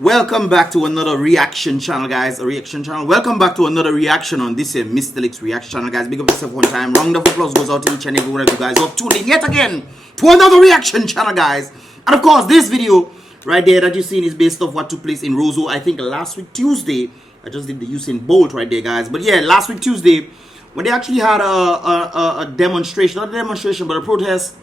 Welcome back to another reaction channel, guys. A reaction channel. Welcome back to another reaction on this Mystelics reaction channel, guys. Big up yourself one time. Round of applause goes out to each and every one of you guys who have tuned in yet again to another reaction channel, guys. And of course, this video right there that you've seen is based off what took place in ROSEAU, I think last week Tuesday. I just did the Usain Bolt right there, guys. But yeah, last week Tuesday, when they actually had a demonstration, not a demonstration, but a protest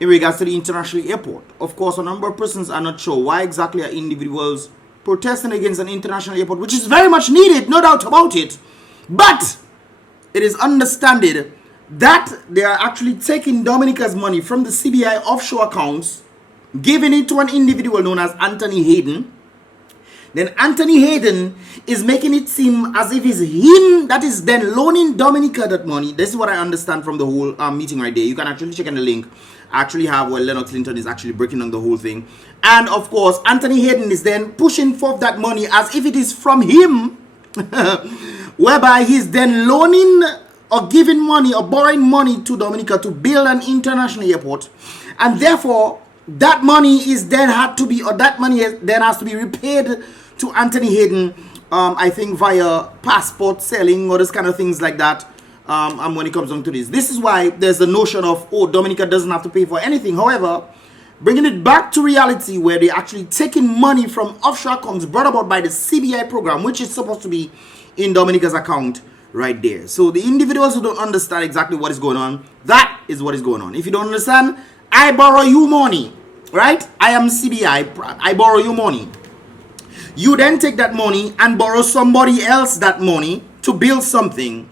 in regards to the international airport. Of course, a number of persons are not sure why exactly are individuals protesting against an international airport, which is very much needed, no doubt about it. But it is understood that they are actually taking Dominica's money from the CBI offshore accounts, giving it to an individual known as Anthony Hayden. Then Anthony Hayden is making it seem as if it's him that is then loaning Dominica that money. This is what I understand from the whole meeting right there. You can actually check in the link. I actually have where Leonard Clinton is actually breaking down the whole thing. And of course, Anthony Hayden is then pushing forth that money as if it is from him, whereby he's then loaning or giving money or borrowing money to Dominica to build an international airport. And therefore, that money is then had to be, or that money then has to be repaid to Anthony Hayden, I think via passport selling or this kind of things like that. And when it comes down to this is why there's the notion of, oh, Dominica doesn't have to pay for anything. However, bringing it back to reality where they're actually taking money from offshore accounts brought about by the CBI program, which is supposed to be in Dominica's account right there. So the individuals who don't understand exactly what is going on, that is what is going on. If you don't understand, I borrow you money, right? I am CBI, I borrow you money. You then take that money and borrow somebody else that money to build something.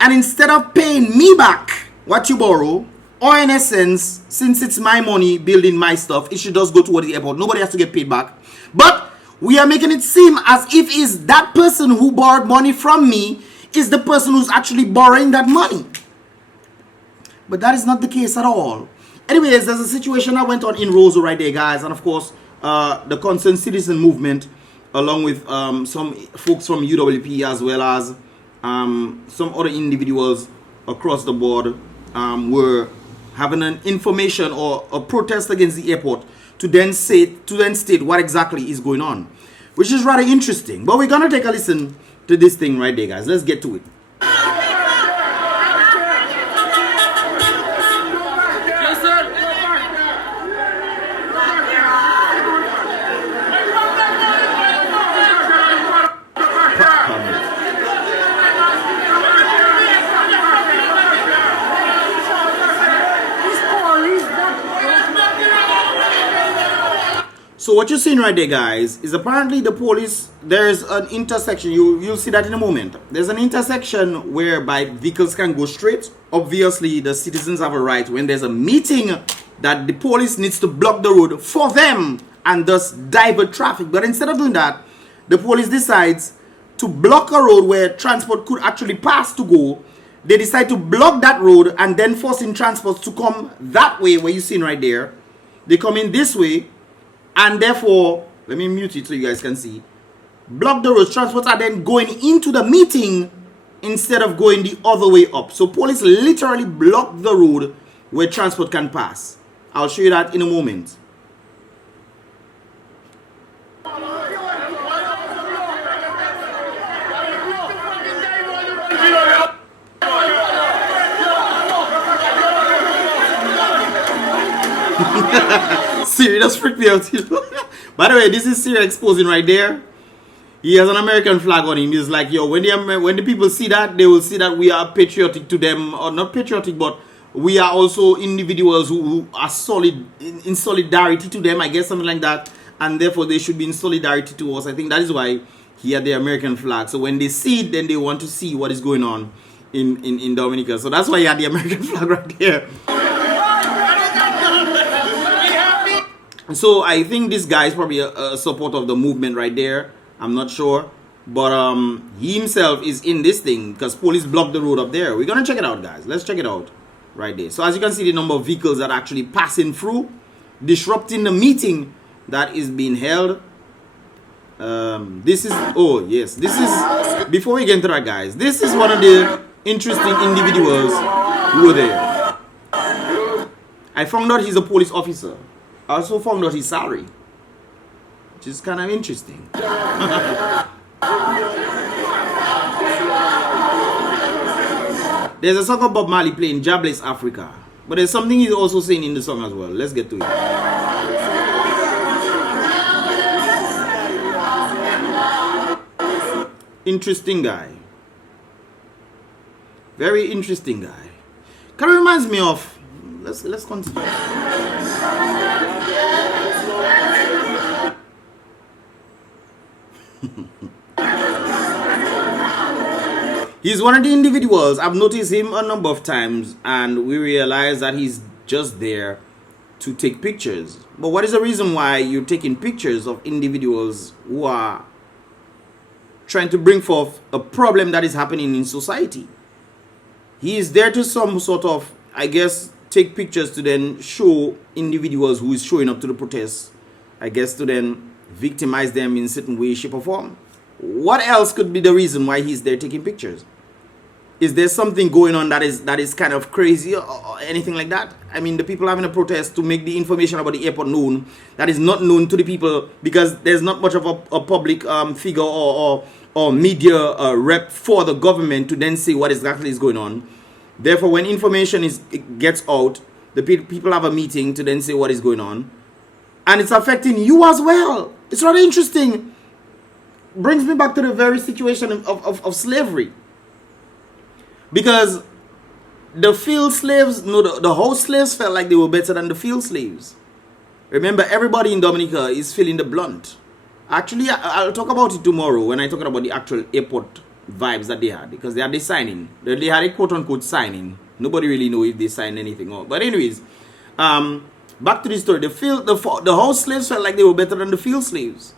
And instead of paying me back what you borrow, or in essence, since it's my money building my stuff, it should just go toward the airport. Nobody has to get paid back. But we are making it seem as if it's that person who borrowed money from me is the person who's actually borrowing that money. But that is not the case at all. Anyways, there's a situation that went on in ROSEAU right there, guys. And of course, the Concerned Citizen Movement, along with some folks from UWP as well as some other individuals across the board were having an information or a protest against the airport to then state what exactly is going on, which is rather interesting. But we're gonna take a listen to this thing right there, guys. Let's get to it. So what you're seeing right there, guys, is apparently the police, there's an intersection, you'll see that in a moment. There's an intersection whereby vehicles can go straight. Obviously, the citizens have a right when there's a meeting that the police needs to block the road for them and thus divert traffic. But instead of doing that, the police decides to block a road where transport could actually pass to go. They decide to block that road and then forcing transport to come that way where you're seeing right there. They come in this way. And therefore, let me mute it so you guys can see. Block the road. Transports are then going into the meeting instead of going the other way up. So police literally block the road where transport can pass. I'll show you that in a moment. Siri, that's freaked me out. By the way, this is Siri exposing right there. He has an American flag on him. He's like, yo, when the people see that, they will see that we are patriotic to them, or not patriotic, but we are also individuals who are solid in solidarity to them, I guess, something like that, and therefore they should be in solidarity to us. I think that is why he had the American flag. So when they see it, then they want to see what is going on in Dominica. So that's why he had the American flag right there. So I think this guy is probably a supporter of the movement right there. I'm not sure. But he himself is in this thing because police blocked the road up there. We're going to check it out, guys. Let's check it out right there. So as you can see, the number of vehicles that are actually passing through, disrupting the meeting that is being held. This is, oh yes, this is, before we get into that, guys, this is one of the interesting individuals who were there. I found out he's a police officer. I also found out his salary. which is kind of interesting. There's a song of Bob Marley playing Jobless Africa, but there's something he's also saying in the song as well. Let's get to it. Interesting guy. Very interesting guy. Kind of reminds me of. Let's continue. He's one of the individuals. I've noticed him a number of times, and we realize that he's just there to take pictures. But what is the reason why you're taking pictures of individuals who are trying to bring forth a problem that is happening in society? He is there to some sort of, I guess, take pictures to then show individuals who is showing up to the protests, I guess, to then victimize them in certain way, shape, or form. What else could be the reason why he's there taking pictures? Is there something going on that is kind of crazy or anything like that? I mean, the people having a protest to make the information about the airport known that is not known to the people because there's not much of a public figure or media rep for the government to then say what exactly is going on. Therefore, when information gets out, the people have a meeting to then say what is going on. And it's affecting you as well. It's rather interesting. Brings me back to the very situation of slavery. Because the field slaves, no, the house slaves felt like they were better than the field slaves. Remember, everybody in Dominica is feeling the blunt. Actually, I'll talk about it tomorrow when I talk about the actual airport vibes that they had. Because they had the signing. They had a quote-unquote signing. Nobody really know if they signed anything or. But anyways, back to the story. The house slaves felt like they were better than the field slaves.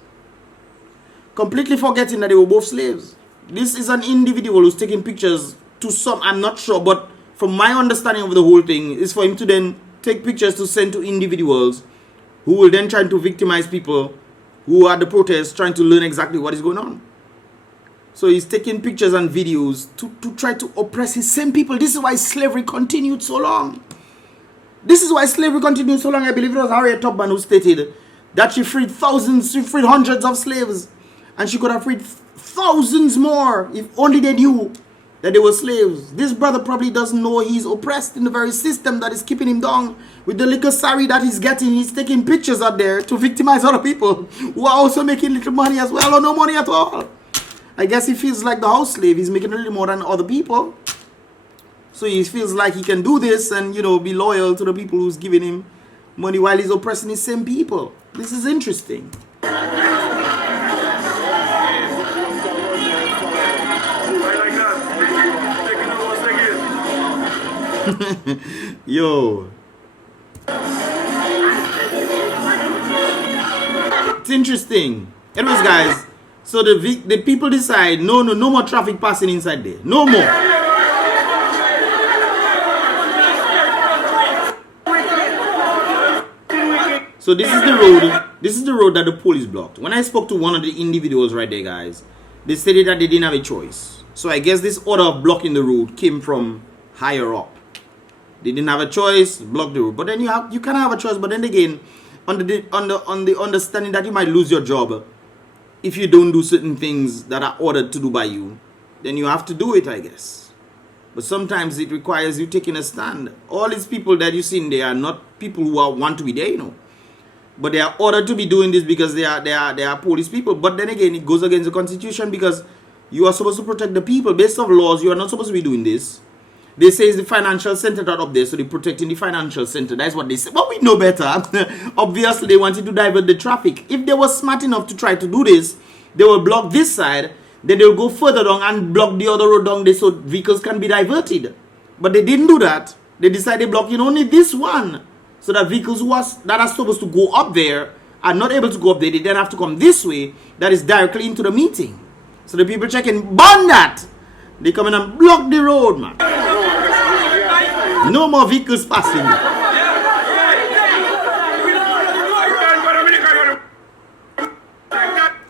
Completely forgetting that they were both slaves. This is an individual who's taking pictures to some, I'm not sure, but from my understanding of the whole thing is for him to then take pictures to send to individuals who will then try to victimize people who are at the protest trying to learn exactly what is going on. So he's taking pictures and videos to try to oppress his same people. This is why slavery continued so long. This is why slavery continued so long. I believe it was Harriet Tubman who stated that she freed thousands, she freed hundreds of slaves. And she could have freed thousands more if only they knew that they were slaves. This brother probably doesn't know he's oppressed in the very system that is keeping him down. With the little salary that he's getting, he's taking pictures out there to victimize other people who are also making little money as well or no money at all. I guess he feels like the house slave. He's making a little more than other people. So he feels like he can do this and, you know, be loyal to the people who's giving him money while he's oppressing his same people. This is interesting. Yo, it's interesting. Anyways, guys, so the people decide no more traffic passing inside there, no more. So this is the road. This is the road that the police blocked. When I spoke to one of the individuals right there, guys, they stated that they didn't have a choice. So I guess this order of blocking the road came from higher up. They didn't have a choice, block the road. But then you can have a choice. But then again, on the understanding that you might lose your job if you don't do certain things that are ordered to do by you, then you have to do it, I guess. But sometimes it requires you taking a stand. All these people that you see in there are not people who want to be there, you know. But they are ordered to be doing this because they are police people. But then again, it goes against the Constitution because you are supposed to protect the people. Based on laws, you are not supposed to be doing this. They say it's the financial center that up there, so they're protecting the financial center. That's what they say. But we know better. Obviously, they wanted to divert the traffic. If they were smart enough to try to do this, they will block this side, then they'll go further down and block the other road down there so vehicles can be diverted. But they didn't do that. They decided blocking only this one, so that vehicles that are supposed to go up there are not able to go up there. They then have to come this way, that is directly into the meeting. So the people checking, burn that! They come in and block the road, man. No more vehicles passing.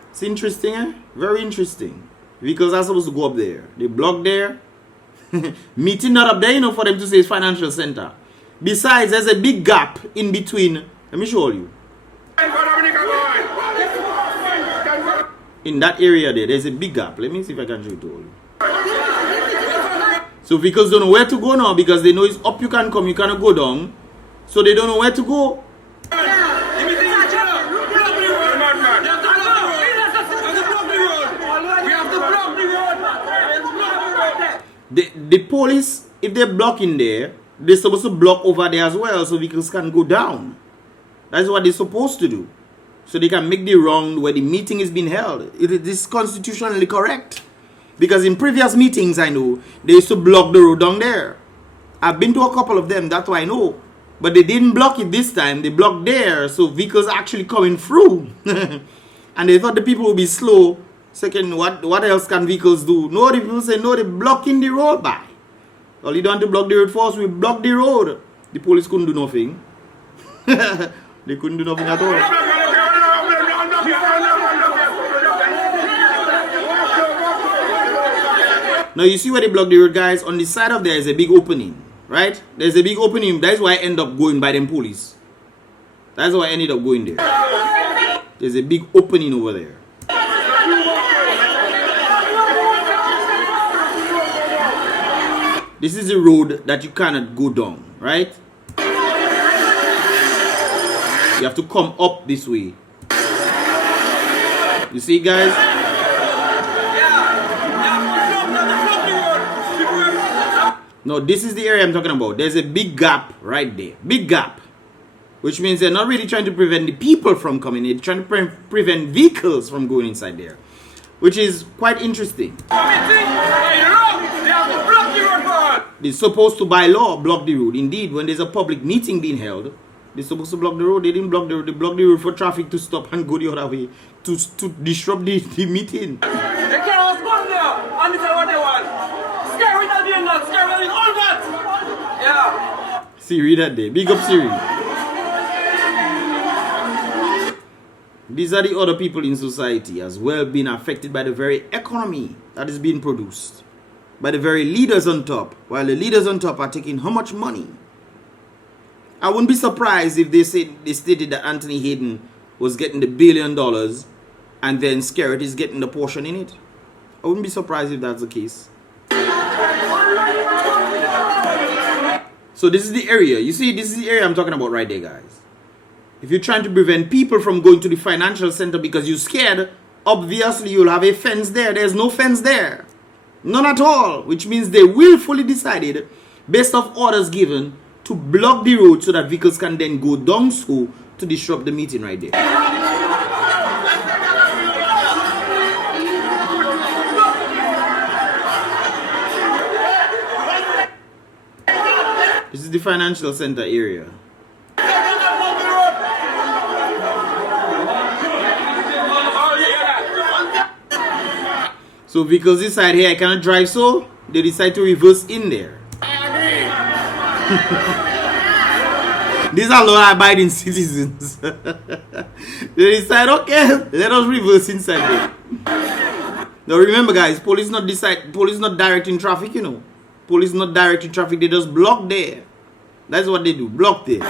It's interesting, eh? Very interesting. Vehicles are supposed to go up there. They block there. Meeting not up there, you know, for them to say it's financial center. Besides, there's a big gap in between. Let me show you. in that area there's a big gap. Let me see if I can show it to you. So vehicles don't know where to go now because they know it's up you can come, you cannot go down. So they don't know where to go. The police, if they're blocking there, they're supposed to block over there as well so vehicles can go down. That's what they're supposed to do. So they can make the round where the meeting is being held. It is constitutionally correct. Because in previous meetings, I know, they used to block the road down there. I've been to a couple of them, that's why I know. But they didn't block it this time. They blocked there, so vehicles actually coming through. And they thought the people would be slow. Second, what else can vehicles do? No, the people say, no, they're blocking the road by. All you don't to block the road for us, we block the road. The police couldn't do nothing. They couldn't do nothing at all. Now you see where they block the road, guys? On the side of there is a big opening, right? There's a big opening. That's why I end up going by them police. That's why I ended up going there. There's a big opening over there. This is a road that you cannot go down, right? You have to come up this way. You see, guys? No, this is the area I'm talking about. There's a big gap right there. Big gap. Which means they're not really trying to prevent the people from coming in. They're trying to prevent vehicles from going inside there. Which is quite interesting. They're supposed to, by law, block the road. Indeed, when there's a public meeting being held, they're supposed to block the road. They didn't block the road. They blocked the road for traffic to stop and go the other way. To disrupt the meeting. They can't respond there. And this is what they want. Scare with the not scare with all that. Yeah. Siri that day. Big up Siri. These are the other people in society as well being affected by the very economy that is being produced. By the very leaders on top. While the leaders on top are taking how much money? I wouldn't be surprised if they stated that Anthony Hayden was getting the $1 billion and then Skerritt is getting the portion in it. I wouldn't be surprised if that's the case. So this is the area. You see, this is the area I'm talking about right there, guys. If you're trying to prevent people from going to the financial center because you're scared, obviously you'll have a fence there. There's no fence there. None at all. Which means they willfully decided, based off orders given, to block the road so that vehicles can then go down so to disrupt the meeting right there. This is the financial center area. So vehicles decide, hey, I cannot drive, so they decide to reverse in there. These are law-abiding citizens. They decide, okay, let us reverse inside there. Now remember, guys, police not directing traffic, you know. Police not directing traffic, they just block there. That's what they do, block there.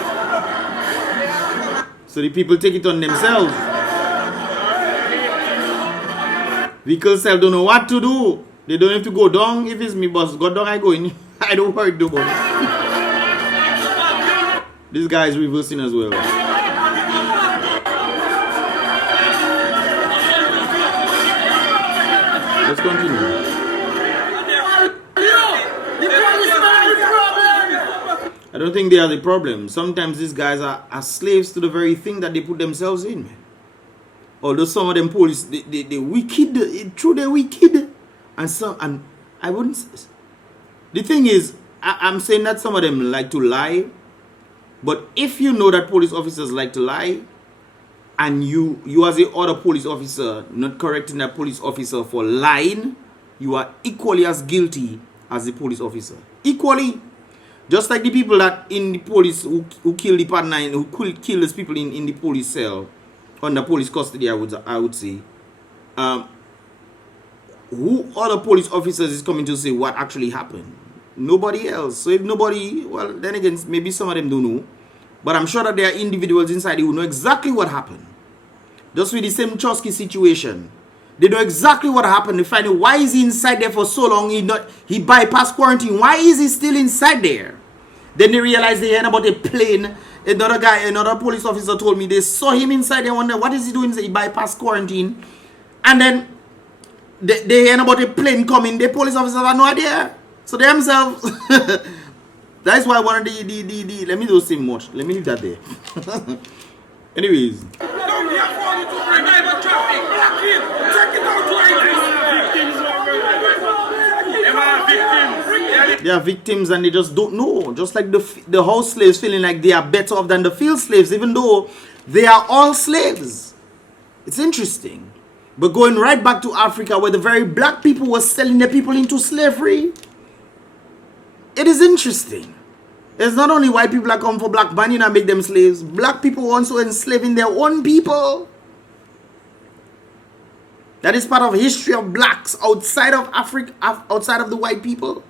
So the people take it on themselves. Vehicles self don't know what to do. They don't have to go down. If it's me, boss, go down, I go in. I don't worry about it. This guy is reversing as well. Let's continue. I don't think they are the problem. Sometimes these guys are slaves to the very thing that they put themselves in, man. Although some of them police, they wicked, true, they're wicked. And I wouldn't. The thing is, I'm saying that some of them like to lie. But if you know that police officers like to lie, and you as a other police officer not correcting that police officer for lying, you are equally as guilty as the police officer. Equally. Just like the people that in the police who kill the partner, who kill those people in the police cell, under police custody, I would say. Who other police officers is coming to say what actually happened? Nobody else. So if nobody, well, then again, maybe some of them don't know. But I'm sure that there are individuals inside who know exactly what happened. Just with the same Chosky situation. They know exactly what happened. They find out why is he inside there for so long. He bypassed quarantine. Why is he still inside there? Then they realize they heard about a plane. Another police officer told me they saw him inside there. Wonder what is he doing? He bypassed quarantine. And then they heard about a plane coming. The police officers have no idea. So they themselves. That's why one of the let me do say much. Let me leave that there. Anyways. They are victims and they just don't know. Just like the house slaves feeling like they are better off than the field slaves, even though they are all slaves. It's interesting. But going right back to Africa where the very black people were selling their people into slavery, it is interesting. It's not only white people that come for black money and make them slaves. Black people also enslaving their own people. That is part of the history of blacks outside of Africa, outside of the white people.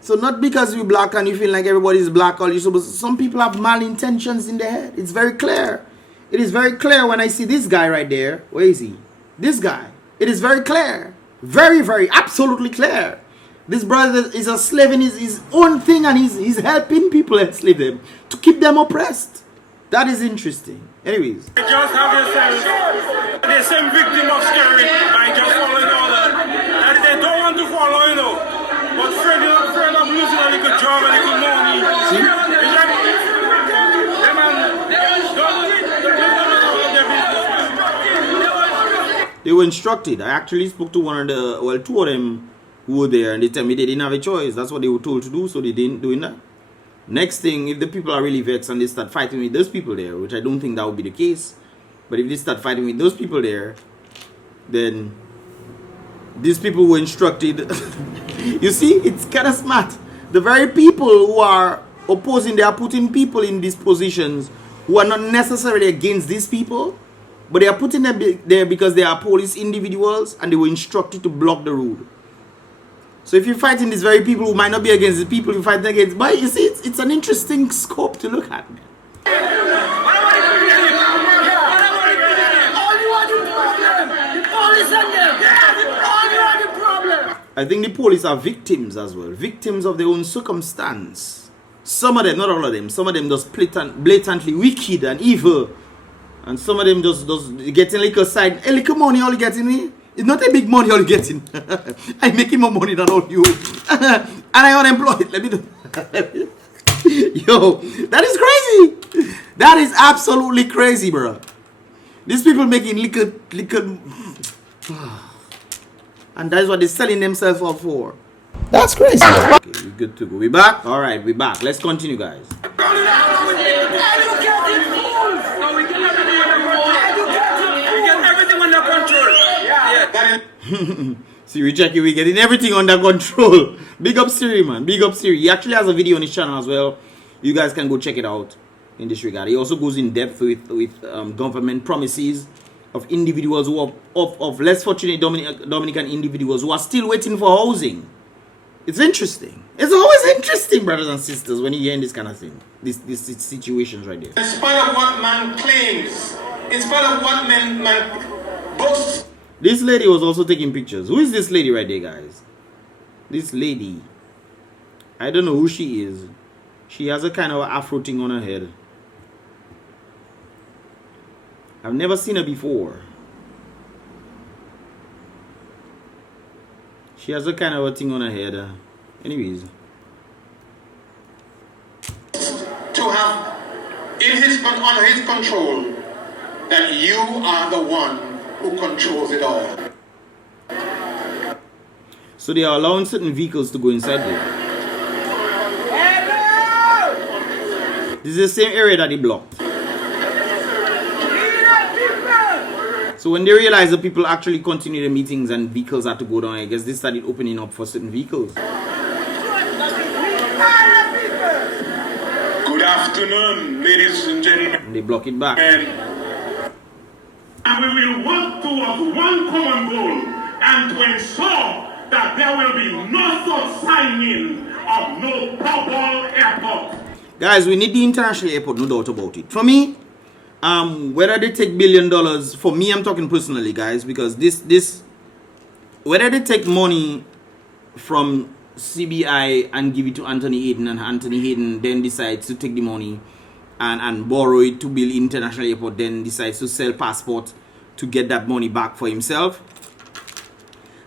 So not because you're black and you feel like everybody's black, or some people have malintentions in their head. It's very clear. It is very clear when I see this guy right there. Where is he? This guy. It is very clear. Very, very, absolutely clear. This brother is a slave in his own thing, and he's helping people enslave them to keep them oppressed. That is interesting. Anyways. Just have yourself the same victim of scary by just following all that. And they don't want to follow, you know. But afraid of losing a little job, a little money. See? They were instructed. I actually spoke to two of them who were there, and they tell me they didn't have a choice. That's what they were told to do, so they didn't do that. Next thing, if the people are really vexed and they start fighting with those people there, which I don't think that would be the case, but if they start fighting with those people there, then these people were instructed. You see, it's kind of smart. The very people who are opposing, they are putting people in these positions who are not necessarily against these people, but they are putting them there because they are police individuals and they were instructed to block the road. So if you're fighting these very people who might not be against the people you fight against, but you see, it's an interesting scope to look at. I think the police are victims as well, victims of their own circumstance. Some of them, not all of them, some of them just blatantly wicked and evil, and some of them just getting a little side, a little money all you getting me. It's not a big money all you getting. I'm making more money than all you. And I unemployed. Let me do. Yo, that is crazy. That is absolutely crazy, bro. These people making little. And that's what they're selling themselves out for. That's crazy. Okay, we're good to go. We back? Alright, we back. Let's continue, guys. Siri check you, we getting everything under control. Big up Siri, man. Big up Siri. He actually has a video on his channel as well. You guys can go check it out in this regard. He also goes in depth with government promises of individuals who are of less fortunate Dominican individuals who are still waiting for housing. It's interesting. It's always interesting, brothers and sisters, when you hear this kind of thing. These situations right there. In spite of what man claims, in spite of what man boasts. This lady was also taking pictures. Who is this lady right there, guys? This lady. I don't know who she is. She has a kind of afro thing on her head. I've never seen her before. She has a kind of a thing on her head. Anyways. To have under his control that you are the one who controls it all. So they are allowing certain vehicles to go inside there. This is the same area that they blocked. So when they realized that people actually continue the meetings and vehicles had to go down, I guess they started opening up for certain vehicles. Good afternoon, ladies and gentlemen. And they block it back. And we will work towards one common goal, and to ensure that there will be no such signing of no bubble airport. Guys, we need the international airport, no doubt about it. For me, Whether they take $1 billion, for me, I'm talking personally, guys, because whether they take money from CBI and give it to Anthony Hayden, and Anthony Hayden then decides to take the money and borrow it to build international airport, then decides to sell passport to get that money back for himself.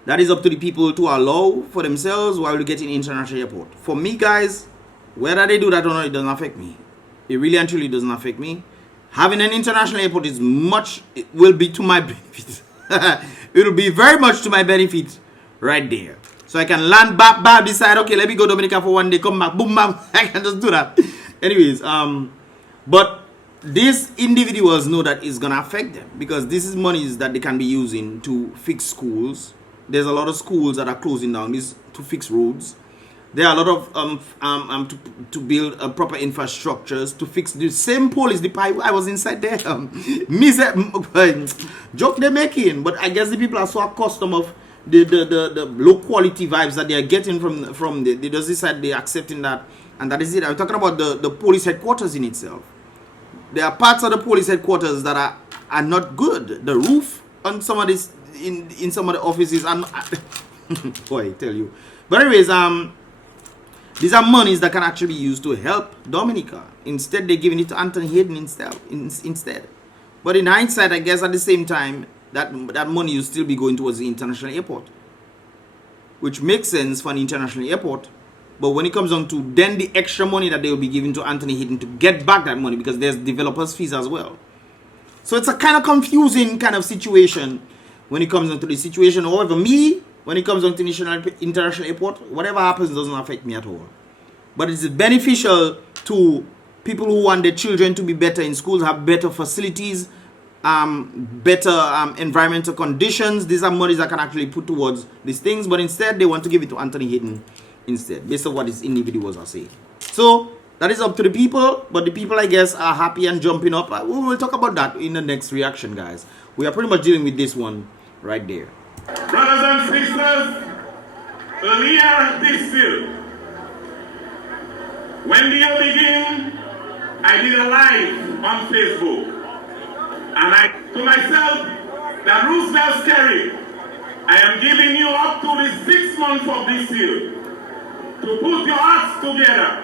That is up to the people to allow for themselves while we're getting international airport. For me, guys, whether they do that or not, it doesn't affect me. It really and truly doesn't affect me. Having an international airport is it will be to my benefit. It will be very much to my benefit right there. So I can land back, decide, okay, let me go Dominica for one day, come back, boom, bam. I can just do that. Anyways, but these individuals know that it's gonna affect them, because this is monies that they can be using to fix schools. There's a lot of schools that are closing down, this to fix roads. There are a lot of to build proper infrastructures to fix the same police. I was inside there. Joke they're making, but I guess the people are so accustomed of the low quality vibes that they are getting from they just decide they're accepting that, and that is it. I'm talking about the police headquarters in itself. There are parts of the police headquarters that are not good. The roof on some of this in some of the offices are not, boy, I tell you. But anyways, these are monies that can actually be used to help Dominica. Instead, they're giving it to Anthony Hayden instead. But in hindsight, I guess at the same time, that money will still be going towards the international airport, which makes sense for an international airport. But when it comes on to then the extra money that they will be giving to Anthony Hayden to get back that money, because there's developers' fees as well. So it's a kind of confusing kind of situation when it comes into the situation. However, when it comes on to international airport, whatever happens doesn't affect me at all. But it's beneficial to people who want their children to be better in schools, have better facilities, better environmental conditions. These are monies that can actually put towards these things, but instead they want to give it to Anthony Hayden instead, based on what these individuals are saying. So that is up to the people, but the people, I guess, are happy and jumping up. We will talk about that in the next reaction, guys. We are pretty much dealing with this one right there. Brothers and sisters, earlier this year, when the year began, I did a live on Facebook, and I to myself that ROSEAU scary. I am giving you up to the 6 months of this year to put your hearts together,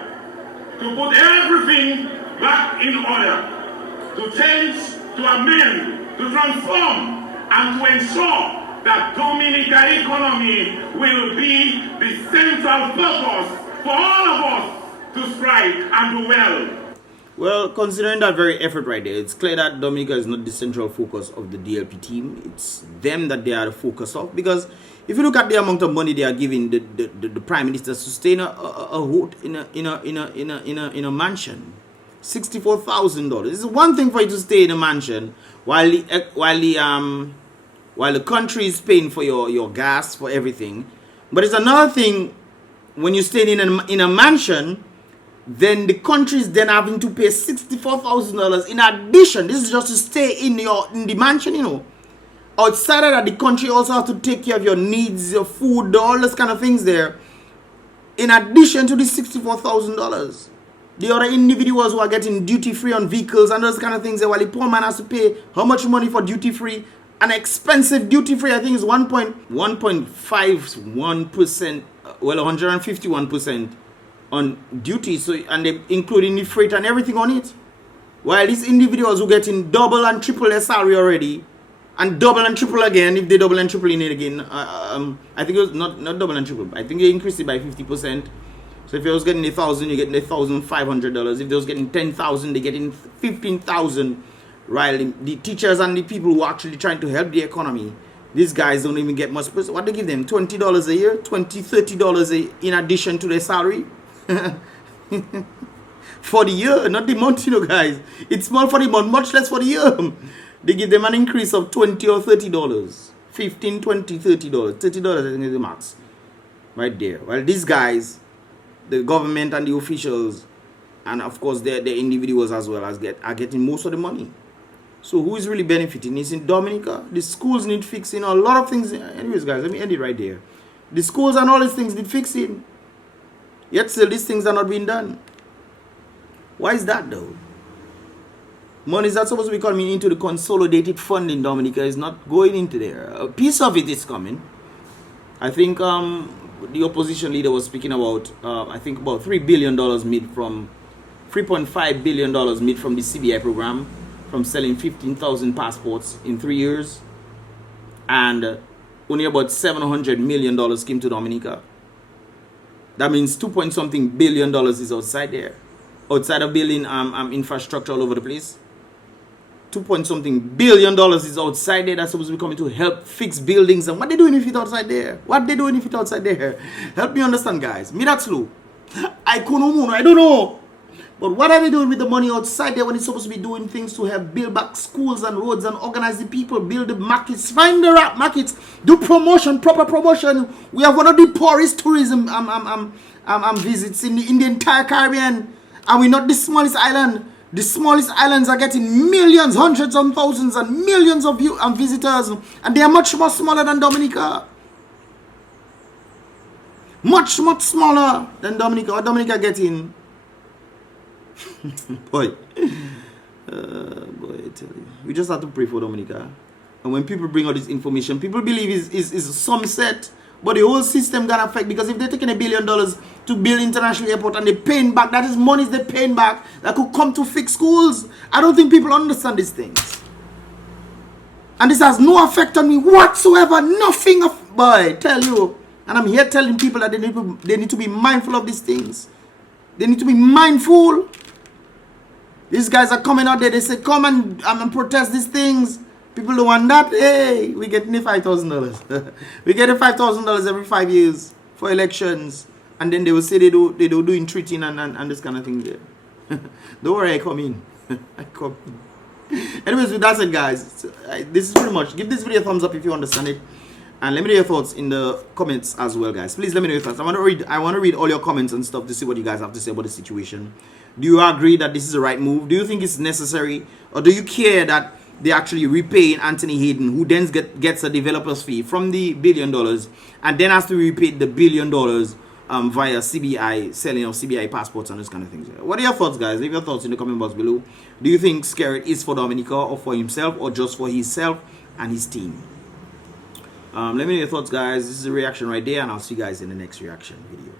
to put everything back in order, to change, to amend, to transform, and to ensure that Dominica economy will be the central focus for all of us to strive and do well. Well, considering that very effort right there, it's clear that Dominica is not the central focus of the DLP team. It's them that they are the focus of. Because if you look at the amount of money they are giving the Prime Minister to stay in a mansion, $64,000. It's one thing for you to stay in a mansion while the country is paying for your gas, for everything. But it's another thing when you stay in a mansion, then the country is then having to pay $64,000 in addition. This is just to stay in the mansion, you know. Outside of that, the country also has to take care of your needs, your food, all those kind of things there. In addition to the $64,000. The other individuals who are getting duty-free on vehicles and those kind of things, while the poor man has to pay how much money for duty-free? An expensive duty-free, I think, is 1.51%, well, 151% on duty, so, and they including the freight and everything on it. While these individuals who getting double and triple their salary already, and double and triple again, if they double and triple in it again, I think it was not double and triple, I think they increased it by 50%. So if you was getting $1,000, you're getting $1,500. If they was getting $10,000, they're getting $15,000. While the teachers and the people who are actually trying to help the economy, these guys don't even get much. What they give them? $20 a year, $20, $30 in addition to their salary for the year, not the month, you know, guys. It's small for the month, much less for the year. They give them an increase of $20 or $30, $15, $20, $30, $30. I think is the max, right there. Well, these guys, the government and the officials, and of course the individuals as well, are getting most of the money. So who is really benefiting? Is in Dominica? The schools need fixing. A lot of things. Anyways, guys, let me end it right there. The schools and all these things need fixing. Yet still these things are not being done. Why is that though? Money is not supposed to be coming into the consolidated fund in Dominica. Is not going into there. A piece of it is coming. I think the opposition leader was speaking about, I think about $3 billion made from, $3.5 billion made from the CBI program, from selling 15,000 passports in 3 years. And only about $700 million came to Dominica. That means 2-point-something billion is outside there. Outside of building infrastructure all over the place. 2-point-something billion is outside there. That's supposed to be coming to help fix buildings. And what they doing if it outside there? What they doing if it outside there? Help me understand, guys. Me that's slow. I don't know. But what are they doing with the money outside there when it's supposed to be doing things to help build back schools and roads and organize the people, build the markets, find the right markets, do promotion, proper promotion. We have one of the poorest tourism visits in the entire Caribbean. And we're not the smallest island. The smallest islands are getting millions, hundreds of thousands and millions of visitors. And they are much more smaller than Dominica. Much smaller than Dominica. What Dominica getting? boy, I tell you. We just have to pray for Dominica. And when people bring out this information, people believe is sunset. But the whole system got affected, because if they're taking $1 billion to build international airport and they're paying back, that is money they're paying back that could come to fix schools. I don't think people understand these things. And this has no effect on me whatsoever. Nothing of, boy, tell you. And I'm here telling people that they need to be mindful of these things. They need to be mindful. These guys are coming out there. They say, come and protest these things. People don't want that. Hey, we getting $5,000. We get $5,000 every 5 years for elections. And then they will say they do doing treating and this kind of thing there. Don't worry, I come in. I come in. Anyways, with that said, guys, this is pretty much. Give this video a thumbs up if you understand it. And let me know your thoughts in the comments as well, guys. Please let me know your thoughts. I want to read all your comments and stuff to see what you guys have to say about the situation. Do you agree that this is the right move? Do you think it's necessary? Or do you care that they actually repay Anthony Hayden, who then gets a developer's fee from the $1 billion and then has to repay the $1 billion via CBI, selling of CBI passports and those kind of things? What are your thoughts, guys? Leave your thoughts in the comment box below. Do you think Skerrit is for Dominica or for himself or just for himself and his team? Let me know your thoughts, guys. This is a reaction right there, and I'll see you guys in the next reaction video.